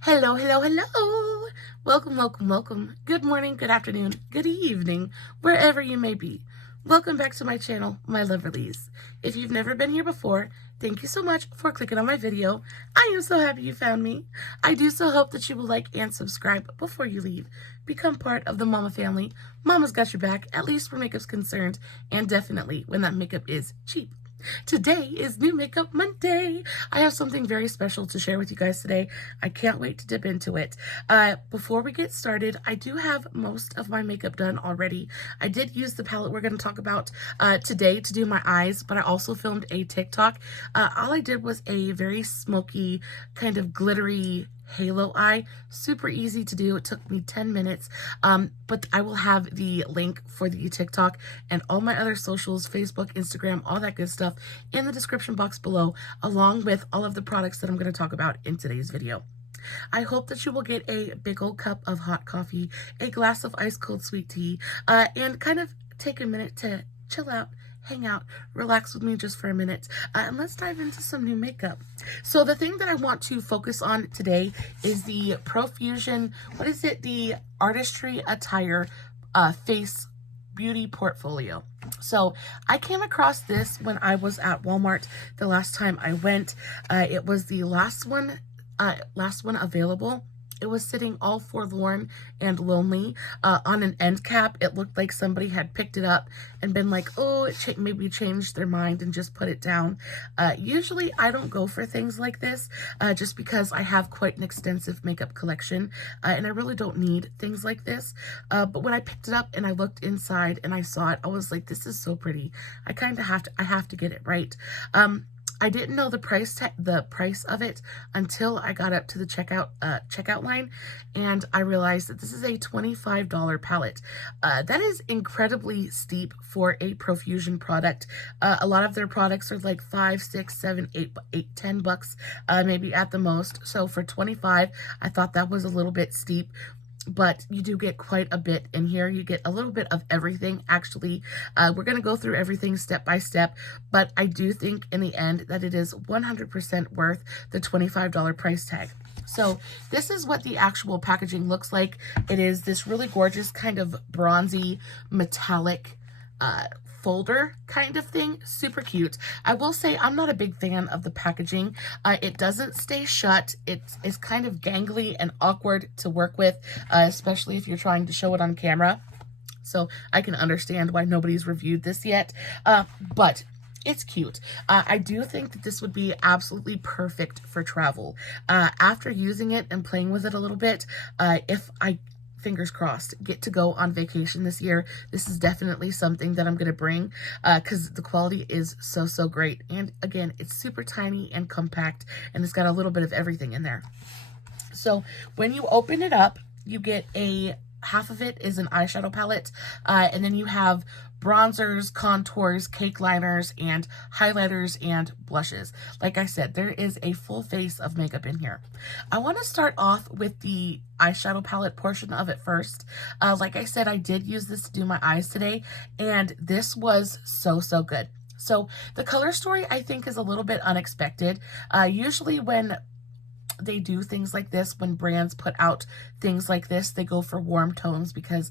Hello, hello, hello. Welcome, welcome, welcome. Good morning, good afternoon, good evening, wherever you may be. Welcome back to my channel, my Loverlies. If you've never been here before, thank you so much for clicking on my video. I am so happy you found me. I do so hope that you will like and subscribe before you leave. Become part of the Mama family. Mama's got your back, at least where makeup's concerned, and definitely when that makeup is cheap. Today is New Makeup Monday. I have something very special to share with you guys today. I can't wait to dip into it. Before we get started, I do have most of my makeup done already. I did use the palette we're going to talk about today to do my eyes, but I also filmed a TikTok. All I did was a very smoky, kind of glittery halo eye. Super easy to do. It took me 10 minutes, but I will have the link for the TikTok and all my other socials, Facebook, Instagram, all that good stuff in the description box below, along with all of the products that I'm going to talk about in today's video. I hope that you will get a big old cup of hot coffee, a glass of ice cold sweet tea, and kind of take a minute to chill out, hang out, relax with me just for a minute, and let's dive into some new makeup. So the thing that I want to focus on today is the Profusion, the Artistry Attire Face Beauty Portfolio. So I came across this when I was at Walmart the last time I went. It was the last one available. It was sitting all forlorn and lonely on an end cap. It looked like somebody had picked it up and been like, oh, maybe changed their mind and just put it down. Usually I don't go for things like this just because I have quite an extensive makeup collection and I really don't need things like this. But when I picked it up and I looked inside and I saw it, I was like, this is so pretty. I have to get it right. I didn't know the price of it until I got up to the checkout line, and I realized that this is a $25 palette. That is incredibly steep for a Profusion product. A lot of their products are like $5, $6, $7, $8, $10, maybe at the most. So for $25, I thought that was a little bit steep. But you do get quite a bit in here. You get a little bit of everything, actually. We're going to go through everything step by step, but I do think in the end that it is 100% worth the $25 price tag. So this is what the actual packaging looks like. It is this really gorgeous kind of bronzy metallic folder kind of thing. Super cute. I will say I'm not a big fan of the packaging. It doesn't stay shut. It's kind of gangly and awkward to work with, especially if you're trying to show it on camera. So I can understand why nobody's reviewed this yet, but it's cute. I do think that this would be absolutely perfect for travel. After using it and playing with it a little bit, if I fingers crossed, get to go on vacation this year, this is definitely something that I'm going to bring because the quality is so great. And again, it's super tiny and compact, and it's got a little bit of everything in there. So when you open it up, you get half of it is an eyeshadow palette, and then you have bronzers, contours, cake liners, and highlighters and blushes. Like I said, there is a full face of makeup in here. I want to start off with the eyeshadow palette portion of it first. Like I said, I did use this to do my eyes today, and this was so good. So the color story, I think, is a little bit unexpected. Usually when they do things like this, when brands put out things like this, they go for warm tones because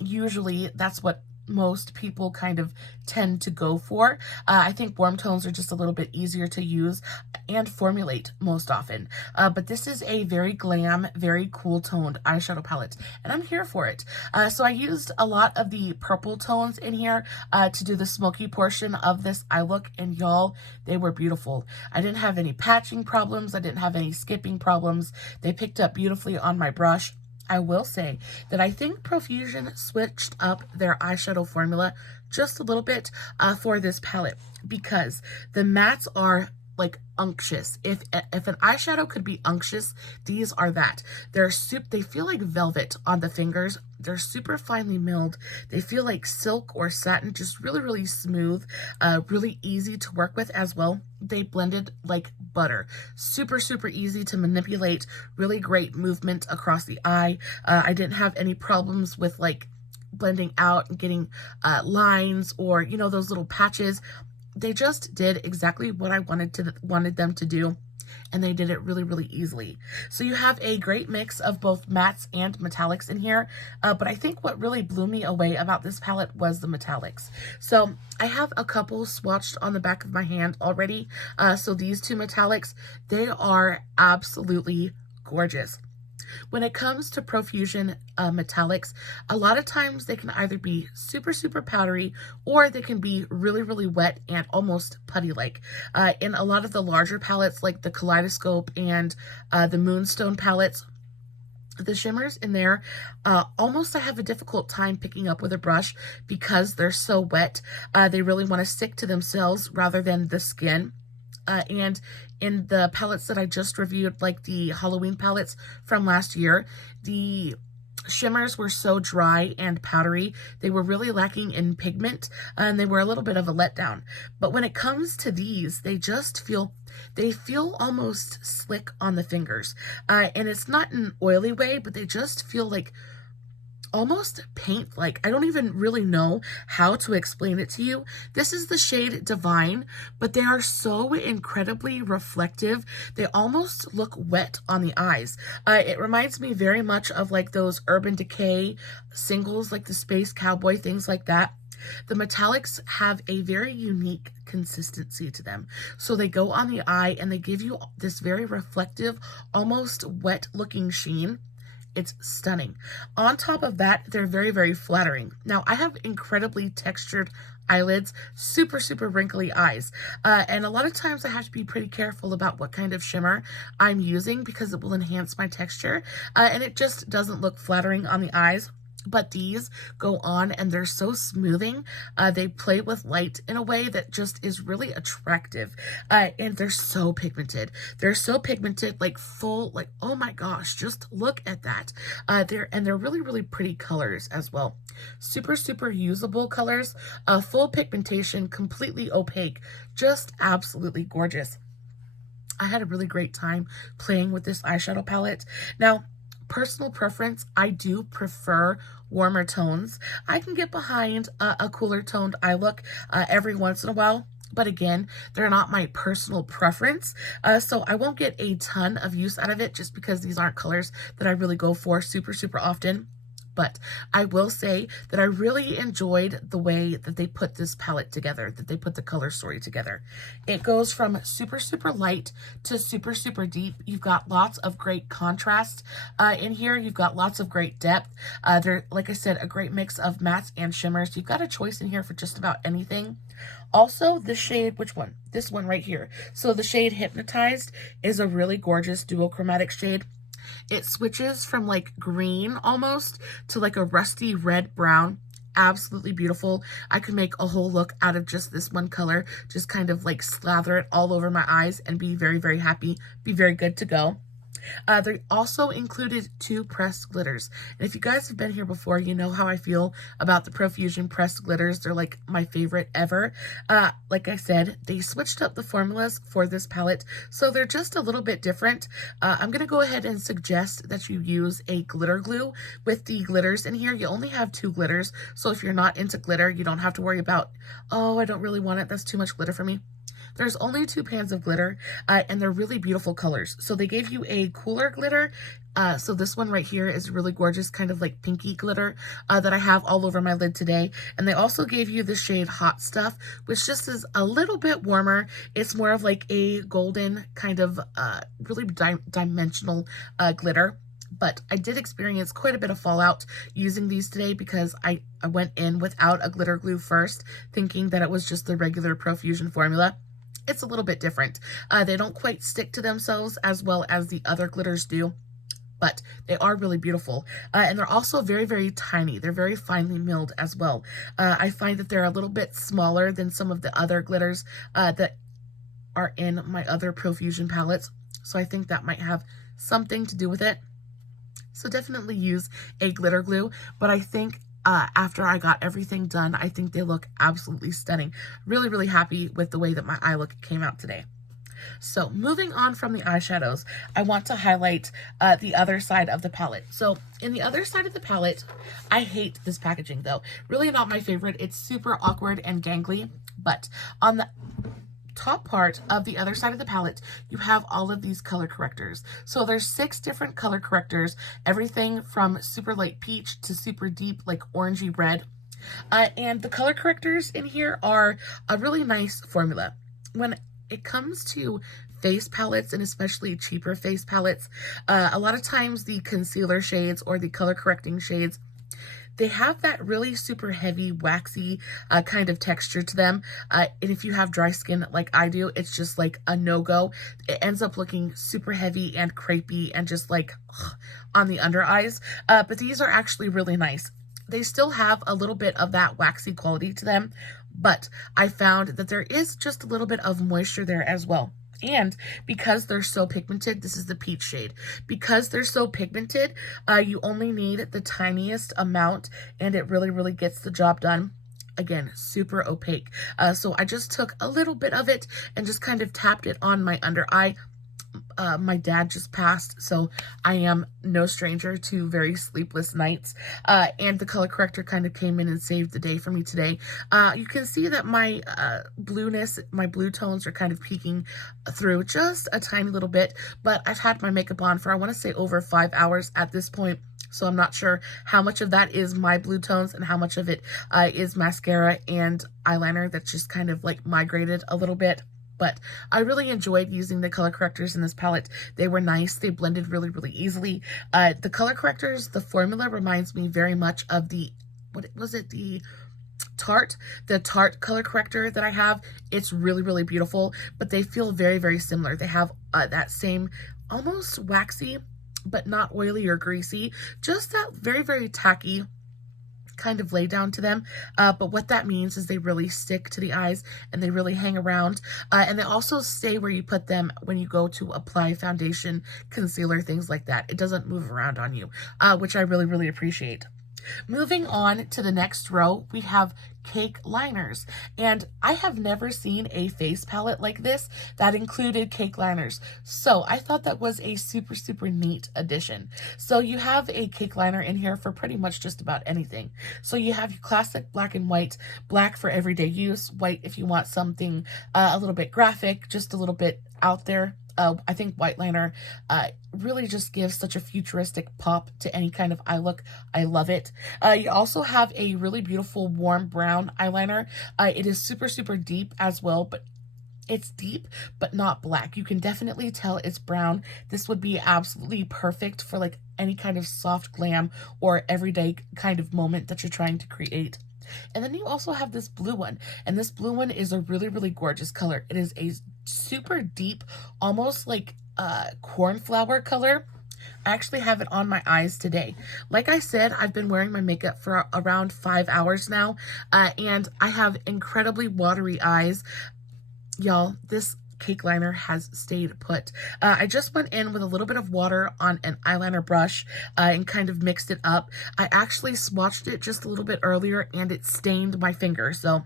usually that's what most people kind of tend to go for. I think warm tones are just a little bit easier to use and formulate most often. But this is a very glam, very cool toned eyeshadow palette, and I'm here for it. So I used a lot of the purple tones in here to do the smoky portion of this eye look, and y'all, they were beautiful. I didn't have any patching problems. I didn't have any skipping problems. They picked up beautifully on my brush. I will say that I think Profusion switched up their eyeshadow formula just a little bit for this palette, because the mattes are like unctuous. If an eyeshadow could be unctuous, these are that. They feel like velvet on the fingers. They're super finely milled. They feel like silk or satin, just really smooth, really easy to work with as well. They blended like butter. Super easy to manipulate. Really great movement across the eye. I didn't have any problems with like blending out and getting lines or, you know, those little patches. They just did exactly what I wanted them to do. and they did it really, really easily. So you have a great mix of both mattes and metallics in here, but I think what really blew me away about this palette was the metallics. So I have a couple swatched on the back of my hand already. So these two metallics, they are absolutely gorgeous. When it comes to Profusion metallics, a lot of times they can either be super, super powdery, or they can be really, really wet and almost putty-like. In a lot of the larger palettes, like the Kaleidoscope and the Moonstone palettes, the shimmers in there, almost I have a difficult time picking up with a brush because they're so wet. They really want to stick to themselves rather than the skin. And in the palettes that I just reviewed, like the Halloween palettes from last year, the shimmers were so dry and powdery. They were really lacking in pigment, and they were a little bit of a letdown. But when it comes to these, they feel almost slick on the fingers. And it's not an oily way, but they just feel like almost paint-like. I don't even really know how to explain it to you. This is the shade Divine, but they are so incredibly reflective. They almost look wet on the eyes. It reminds me very much of like those Urban Decay singles, like the Space Cowboy, things like that. The metallics have a very unique consistency to them. So they go on the eye and they give you this very reflective, almost wet looking sheen. It's stunning. On top of that, they're very, very flattering. Now, I have incredibly textured eyelids, super, super wrinkly eyes. And a lot of times I have to be pretty careful about what kind of shimmer I'm using because it will enhance my texture. And it just doesn't look flattering on the eyes. But these go on and they're so smoothing. They play with light in a way that just is really attractive. And they're so pigmented. They're so pigmented, like full, like, oh my gosh, just look at that. They're really, really pretty colors as well. Super, super usable colors. Full pigmentation, completely opaque. Just absolutely gorgeous. I had a really great time playing with this eyeshadow palette. Now, personal preference, I do prefer warmer tones. I can get behind a cooler toned eye look every once in a while, but again, they're not my personal preference. So I won't get a ton of use out of it just because these aren't colors that I really go for super, super often. But I will say that I really enjoyed the way that they put this palette together, that they put the color story together. It goes from super, super light to super, super deep. You've got lots of great contrast in here. You've got lots of great depth. They're, like I said, a great mix of mattes and shimmers. You've got a choice in here for just about anything. Also, the shade, which one? This one right here. So the shade Hypnotized is a really gorgeous dual chromatic shade. It switches from like green almost to like a rusty red brown. Absolutely beautiful. I could make a whole look out of just this one color, just kind of like slather it all over my eyes and be very, very happy, be very good to go. They also included 2 pressed glitters. And if you guys have been here before, you know how I feel about the Profusion pressed glitters. They're like my favorite ever. Like I said, they switched up the formulas for this palette, so they're just a little bit different. I'm going to go ahead and suggest that you use a glitter glue with the glitters in here. You only have 2 glitters, so if you're not into glitter, you don't have to worry about, oh, I don't really want it. That's too much glitter for me. There's only 2 pans of glitter, and they're really beautiful colors. So they gave you a cooler glitter. So this one right here is really gorgeous, kind of like pinky glitter that I have all over my lid today. And they also gave you the shade Hot Stuff, which just is a little bit warmer. It's more of like a golden kind of really dimensional glitter. But I did experience quite a bit of fallout using these today because I went in without a glitter glue first, thinking that it was just the regular Profusion formula. It's a little bit different. They don't quite stick to themselves as well as the other glitters do, but they are really beautiful. And they're also very, very tiny. They're very finely milled as well. I find that they're a little bit smaller than some of the other glitters that are in my other Profusion palettes. So I think that might have something to do with it. So definitely use a glitter glue, but I think after I got everything done, I think they look absolutely stunning. Really, really happy with the way that my eye look came out today. So moving on from the eyeshadows, I want to highlight the other side of the palette. So in the other side of the palette, I hate this packaging though. Really not my favorite. It's super awkward and gangly, but on the top part of the other side of the palette, you have all of these color correctors. So there's 6 different color correctors, everything from super light peach to super deep like orangey red. And the color correctors in here are a really nice formula. When it comes to face palettes, and especially cheaper face palettes, a lot of times the concealer shades or the color correcting shades, they have that really super heavy, waxy kind of texture to them. And if you have dry skin like I do, it's just like a no-go. It ends up looking super heavy and crepey and just like on the under eyes. But these are actually really nice. They still have a little bit of that waxy quality to them, but I found that there is just a little bit of moisture there as well. And because they're so pigmented, this is the peach shade. Because they're so pigmented, you only need the tiniest amount and it really, really gets the job done. Again, super opaque. So I just took a little bit of it and just kind of tapped it on my under eye. My dad just passed, so I am no stranger to very sleepless nights, and the color corrector kind of came in and saved the day for me today. You can see that my blueness, my blue tones are kind of peeking through just a tiny little bit, but I've had my makeup on for, I want to say, over 5 hours at this point, so I'm not sure how much of that is my blue tones and how much of it is mascara and eyeliner that's just kind of like migrated a little bit. But I really enjoyed using the color correctors in this palette. They were nice. They blended really, really easily. The color correctors, the formula reminds me very much of the, what was it? The Tarte color corrector that I have. It's really, really beautiful, but they feel very, very similar. They have that same almost waxy, but not oily or greasy, just that very, very tacky kind of lay down to them, but what that means is they really stick to the eyes and they really hang around, and they also stay where you put them when you go to apply foundation, concealer, things like that. It doesn't move around on you, which I really, really appreciate. Moving on to the next row, we have cake liners, and I have never seen a face palette like this that included cake liners, so I thought that was a super, super neat addition. So you have a cake liner in here for pretty much just about anything. So you have your classic black and white, black for everyday use, white if you want something a little bit graphic, just a little bit out there. I think white liner really just gives such a futuristic pop to any kind of eye look. I love it. You also have a really beautiful warm brown eyeliner. It is super, super deep as well, but it's deep, but not black. You can definitely tell it's brown. This would be absolutely perfect for like any kind of soft glam or everyday kind of moment that you're trying to create. And then you also have this blue one, and this blue one is a really, really gorgeous color. It is a super deep, almost like cornflower color. I actually have it on my eyes today. Like I said, I've been wearing my makeup for around 5 hours now, and I have incredibly watery eyes. Y'all, this cake liner has stayed put. I just went in with a little bit of water on an eyeliner brush and kind of mixed it up. I actually swatched it just a little bit earlier and it stained my finger, so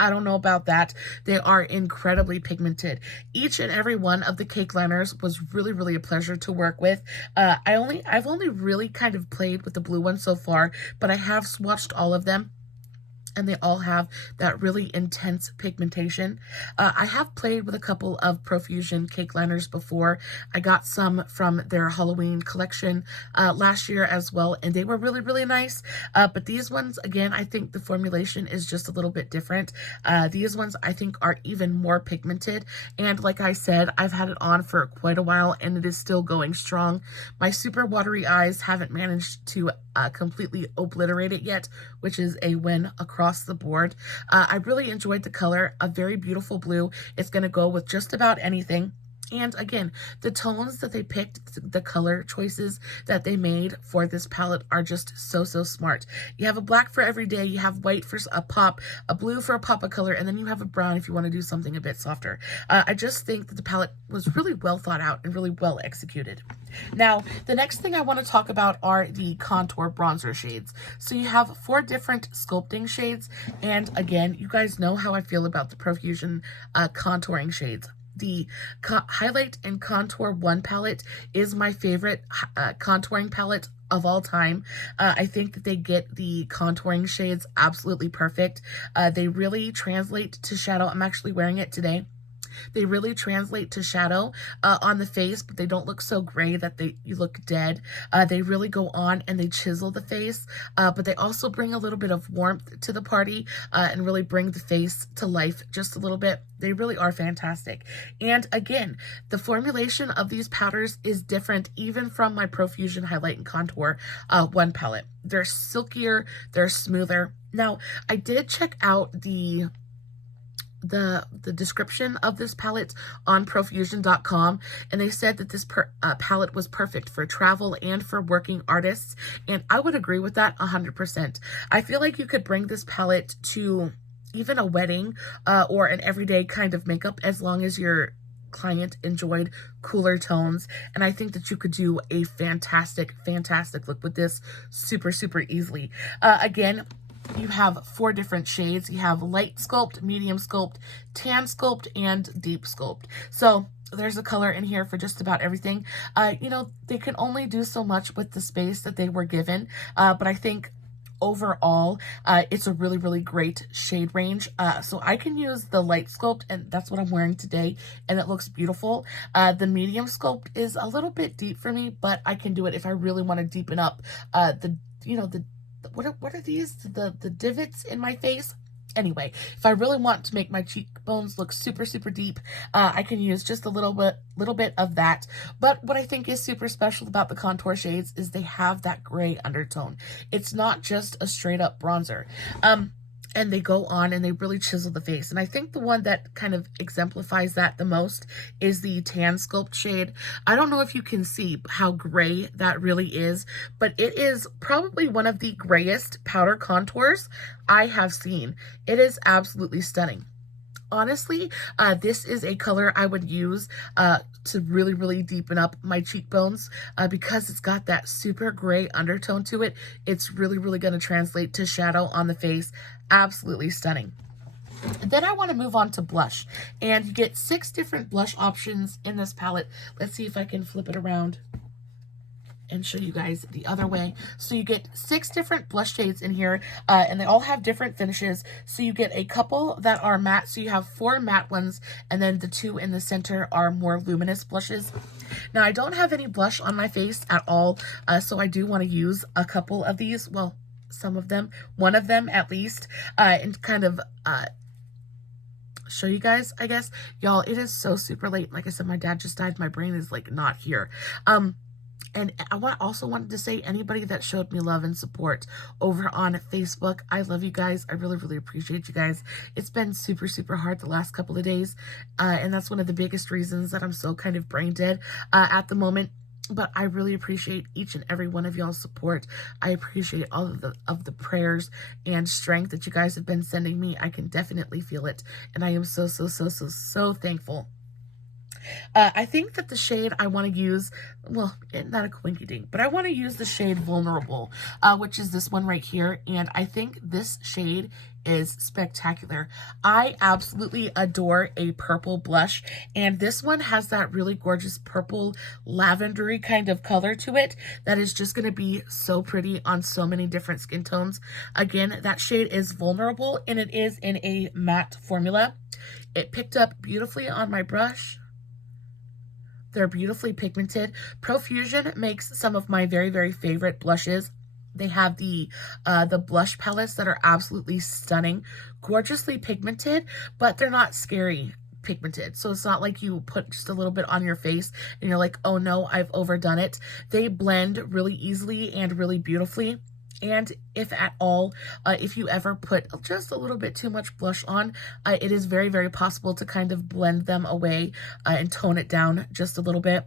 I don't know about that. They are incredibly pigmented. Each and every one of the cake liners was really, really a pleasure to work with. I've only really kind of played with the blue one so far, but I have swatched all of them, and they all have that really intense pigmentation. I have played with a couple of Profusion cake liners before. I got some from their Halloween collection last year as well, and they were really, really nice. But these ones, again, I think the formulation is just a little bit different. These ones, I think, are even more pigmented. And like I said, I've had it on for quite a while, and it is still going strong. My super watery eyes haven't managed to completely obliterate it yet, which is a win across the board. I really enjoyed the color, a very beautiful blue. It's going to go with just about anything. And again, the tones that they picked, the color choices that they made for this palette are just so, so smart. You have a black for every day, you have white for a pop, a blue for a pop of color, and then you have a brown if you want to do something a bit softer. I just think that the palette was really well thought out and really well executed. Now, the next thing I want to talk about are the contour bronzer shades. So you have 4 different sculpting shades, and again, you guys know how I feel about the Profusion contouring shades. The Highlight and Contour 1 palette is my favorite contouring palette of all time. I think that they get the contouring shades absolutely perfect. They really translate to shadow. I'm actually wearing it today. They really translate to shadow on the face, but they don't look so gray that you look dead. They really go on and they chisel the face, but they also bring a little bit of warmth to the party and really bring the face to life just a little bit. They really are fantastic. And again, the formulation of these powders is different even from my Profusion Highlight and Contour one palette. They're silkier, they're smoother. Now, I did check out the description of this palette on profusion.com, and they said that this palette was perfect for travel and for working artists, and I would agree with that 100%. I feel like you could bring this palette to even a wedding or an everyday kind of makeup as long as your client enjoyed cooler tones, and I think that you could do a fantastic look with this super easily. Again, you have 4 different shades. You have light sculpt, medium sculpt, tan sculpt, and deep sculpt. So there's a color in here for just about everything. You know, they can only do so much with the space that they were given, but I think overall it's a really great shade range. So I can use the light sculpt, and that's what I'm wearing today, and it looks beautiful. The medium sculpt is a little bit deep for me, but I can do it if I really want to deepen up what are these? The divots in my face? Anyway, if I really want to make my cheekbones look super deep, I can use just a little bit of that. But what I think is super special about the contour shades is they have that gray undertone. It's not just a straight up bronzer. And they go on and they really chisel the face. And I think the one that kind of exemplifies that the most is the tan sculpt shade. I don't know if you can see how gray that really is, but it is probably one of the grayest powder contours I have seen. It is absolutely stunning. Honestly, this is a color I would use to really deepen up my cheekbones because it's got that super gray undertone to it. It's really going to translate to shadow on the face. Absolutely stunning. Then I want to move on to blush, and you get 6 different blush options in this palette. Let's see if I can flip it around and show you guys the other way. So you get 6 different blush shades in here, and they all have different finishes. So you get a couple that are matte, so you have 4 matte ones, and then the 2 in the center are more luminous blushes. Now, I don't have any blush on my face at all, so I do want to use a couple of these, well, some of them, one of them at least, and kind of show you guys, I guess. Y'all, it is so super late. Like I said, my dad just died. My brain is like not here. And I also wanted to say, anybody that showed me love and support over on Facebook, I love you guys. I really appreciate you guys. It's been super hard the last couple of days, and that's one of the biggest reasons that I'm so kind of brain dead at the moment. But I really appreciate each and every one of y'all's support. I appreciate all of the prayers and strength that you guys have been sending me. I can definitely feel it, and I am so thankful. I think that the shade I want to use, well, not a quinky dink, but I want to use the shade Vulnerable, which is this one right here. And I think this shade is spectacular. I absolutely adore a purple blush, and this one has that really gorgeous purple lavendery kind of color to it that is just going to be so pretty on so many different skin tones. Again, that shade is Vulnerable, and it is in a matte formula. It picked up beautifully on my brush. They're beautifully pigmented. Profusion makes some of my very favorite blushes. They have the blush palettes that are absolutely stunning, gorgeously pigmented, but they're not scary pigmented. So it's not like you put just a little bit on your face and you're like, oh no, I've overdone it. They blend really easily and really beautifully. And if at all, if you ever put just a little bit too much blush on, it is very possible to kind of blend them away and tone it down just a little bit.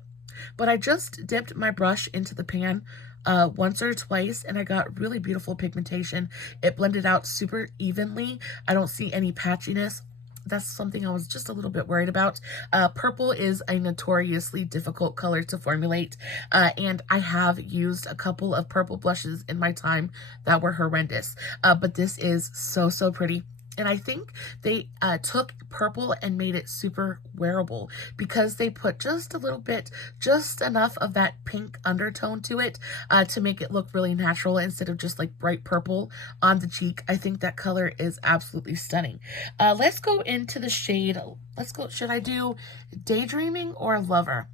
But I just dipped my brush into the pan once or twice, and I got really beautiful pigmentation. It blended out super evenly. I don't see any patchiness. That's something I was just a little bit worried about. Purple is a notoriously difficult color to formulate, and I have used a couple of purple blushes in my time that were horrendous, but this is so pretty. And I think they took purple and made it super wearable because they put just a little bit, just enough of that pink undertone to it to make it look really natural instead of just like bright purple on the cheek. I think that color is absolutely stunning. Let's go into the shade. Let's go. Should I do Daydreaming or Lover?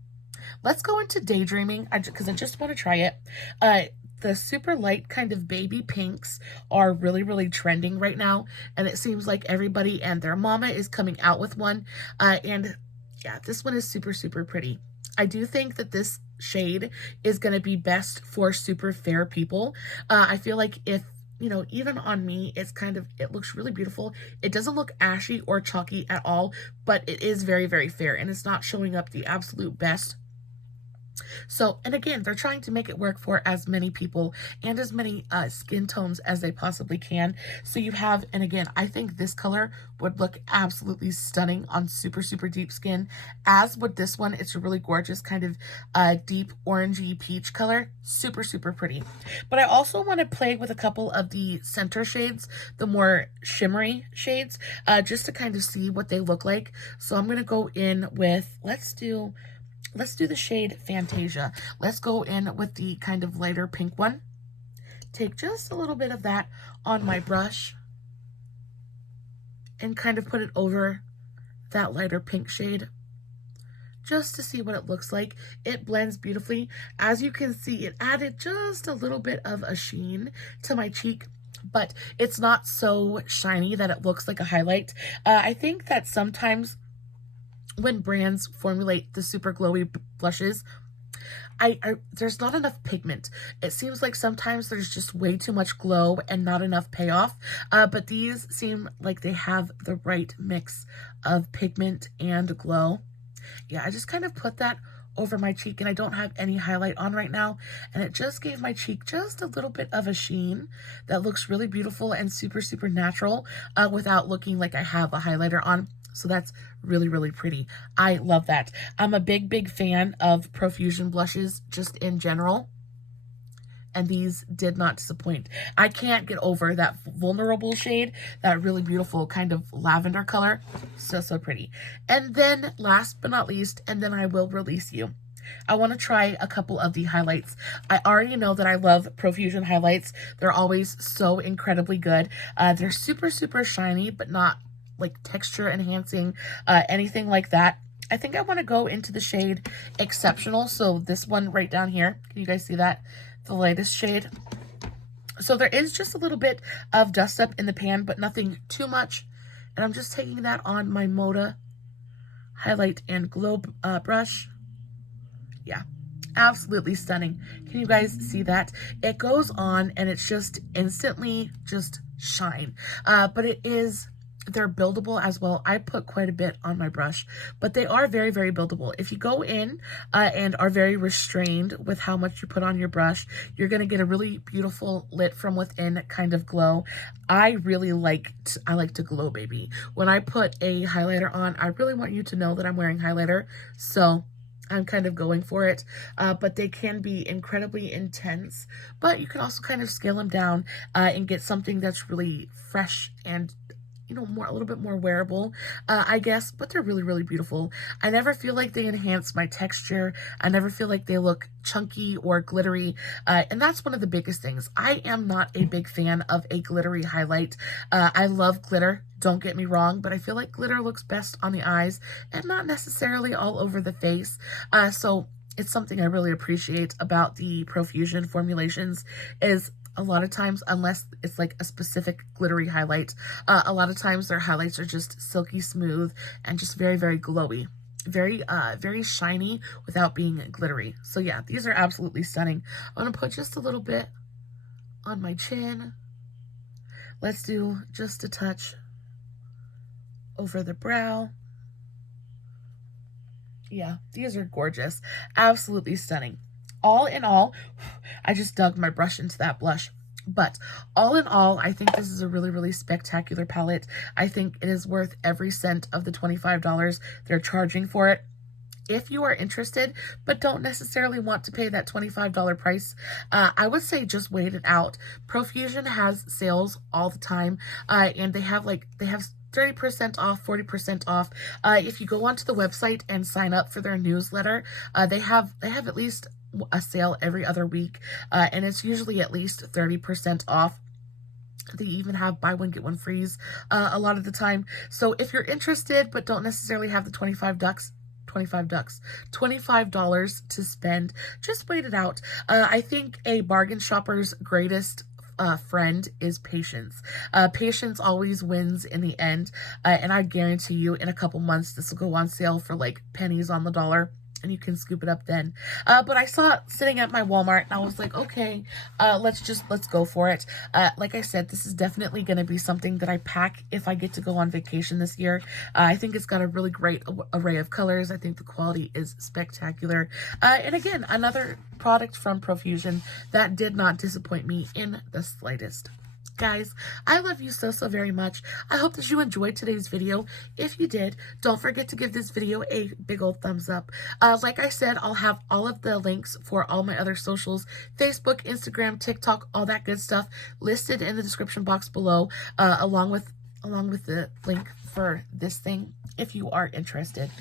Let's go into Daydreaming because I just want to try it. The super light kind of baby pinks are really, really trending right now. And it seems like everybody and their mama is coming out with one. And yeah, this one is super, super pretty. I do think that this shade is going to be best for super fair people. I feel like if, you know, even on me, it's kind of, it looks really beautiful. It doesn't look ashy or chalky at all, but it is very, very fair. And it's not showing up the absolute best. So, and again, they're trying to make it work for as many people and as many skin tones as they possibly can. So you have, and again, I think this color would look absolutely stunning on super, super deep skin, as would this one. It's a really gorgeous kind of deep orangey peach color. Super, super pretty. But I also want to play with a couple of the center shades, the more shimmery shades, just to kind of see what they look like. So I'm going to go in with, let's do the shade Fantasia. Let's go in with the kind of lighter pink one. Take just a little bit of that on my brush and kind of put it over that lighter pink shade just to see what it looks like. It blends beautifully. As you can see, it added just a little bit of a sheen to my cheek, but it's not so shiny that it looks like a highlight. I think that sometimes when brands formulate the super glowy blushes, there's not enough pigment. It seems like sometimes there's just way too much glow and not enough payoff. But these seem like they have the right mix of pigment and glow. Yeah, I just kind of put that over my cheek, and I don't have any highlight on right now, and it just gave my cheek just a little bit of a sheen that looks really beautiful and super, super natural without looking like I have a highlighter on. So that's really, really pretty. I love that. I'm a big, big fan of Profusion blushes just in general. And these did not disappoint. I can't get over that vulnerable shade, that really beautiful kind of lavender color. So, so pretty. And then last but not least, and then I will release you, I want to try a couple of the highlights. I already know that I love Profusion highlights. They're always so incredibly good. They're super, super shiny, but not like texture enhancing, anything like that. I think I want to go into the shade Exceptional. So this one right down here, can you guys see that? The lightest shade. So there is just a little bit of dust up in the pan, but nothing too much. And I'm just taking that on my Moda Highlight and Glow brush. Yeah, absolutely stunning. Can you guys see that? It goes on and it's just instantly just shine. But they're buildable as well. I put quite a bit on my brush, but they are very, very buildable. If you go in and are very restrained with how much you put on your brush, you're going to get a really beautiful lit from within kind of glow. I like to glow, baby. When I put a highlighter on, I really want you to know that I'm wearing highlighter. So I'm kind of going for it, but they can be incredibly intense, but you can also kind of scale them down and get something that's really fresh and, you know, a little bit more wearable, I guess, but they're really, really beautiful. I never feel like they enhance my texture. I never feel like they look chunky or glittery, and that's one of the biggest things. I am not a big fan of a glittery highlight. I love glitter, don't get me wrong, but I feel like glitter looks best on the eyes and not necessarily all over the face. So it's something I really appreciate about the Profusion formulations is a lot of times, unless it's like a specific glittery highlight, a lot of times their highlights are just silky smooth and just very, very glowy. Very, very shiny without being glittery. So yeah, these are absolutely stunning. I'm going to put just a little bit on my chin. Let's do just a touch over the brow. Yeah, these are gorgeous. Absolutely stunning. All in all, I just dug my brush into that blush. But all in all, I think this is a really, really spectacular palette. I think it is worth every cent of the $25 they're charging for it. if you are interested, but don't necessarily want to pay that $25 price, I would say just wait it out. Profusion has sales all the time, and they have 30% off, 40% off. If you go onto the website and sign up for their newsletter, they have at least a sale every other week, and it's usually at least 30% off. They even have buy one get one frees a lot of the time. So if you're interested but don't necessarily have the $25 to spend, just wait it out. I think a bargain shopper's greatest friend is patience. Patience always wins in the end, and I guarantee you in a couple months this will go on sale for like pennies on the dollar, and you can scoop it up then. But I saw it sitting at my Walmart, and I was like, okay, let's go for it. Like I said, this is definitely going to be something that I pack if I get to go on vacation this year. I think it's got a really great array of colors. I think the quality is spectacular. And again, another product from Profusion that did not disappoint me in the slightest. Guys, I love you so very much. I hope that you enjoyed today's video. If you did, don't forget to give this video a big old thumbs up. Like I said, I'll have all of the links for all my other socials, Facebook, Instagram, TikTok, all that good stuff listed in the description box below, along with the link for this thing if you are interested.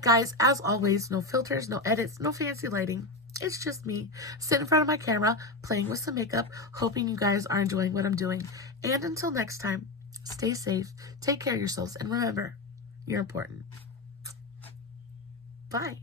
Guys, as always, no filters, no edits, no fancy lighting. It's just me sitting in front of my camera, playing with some makeup, hoping you guys are enjoying what I'm doing. And until next time, stay safe, take care of yourselves, and remember, you're important. Bye.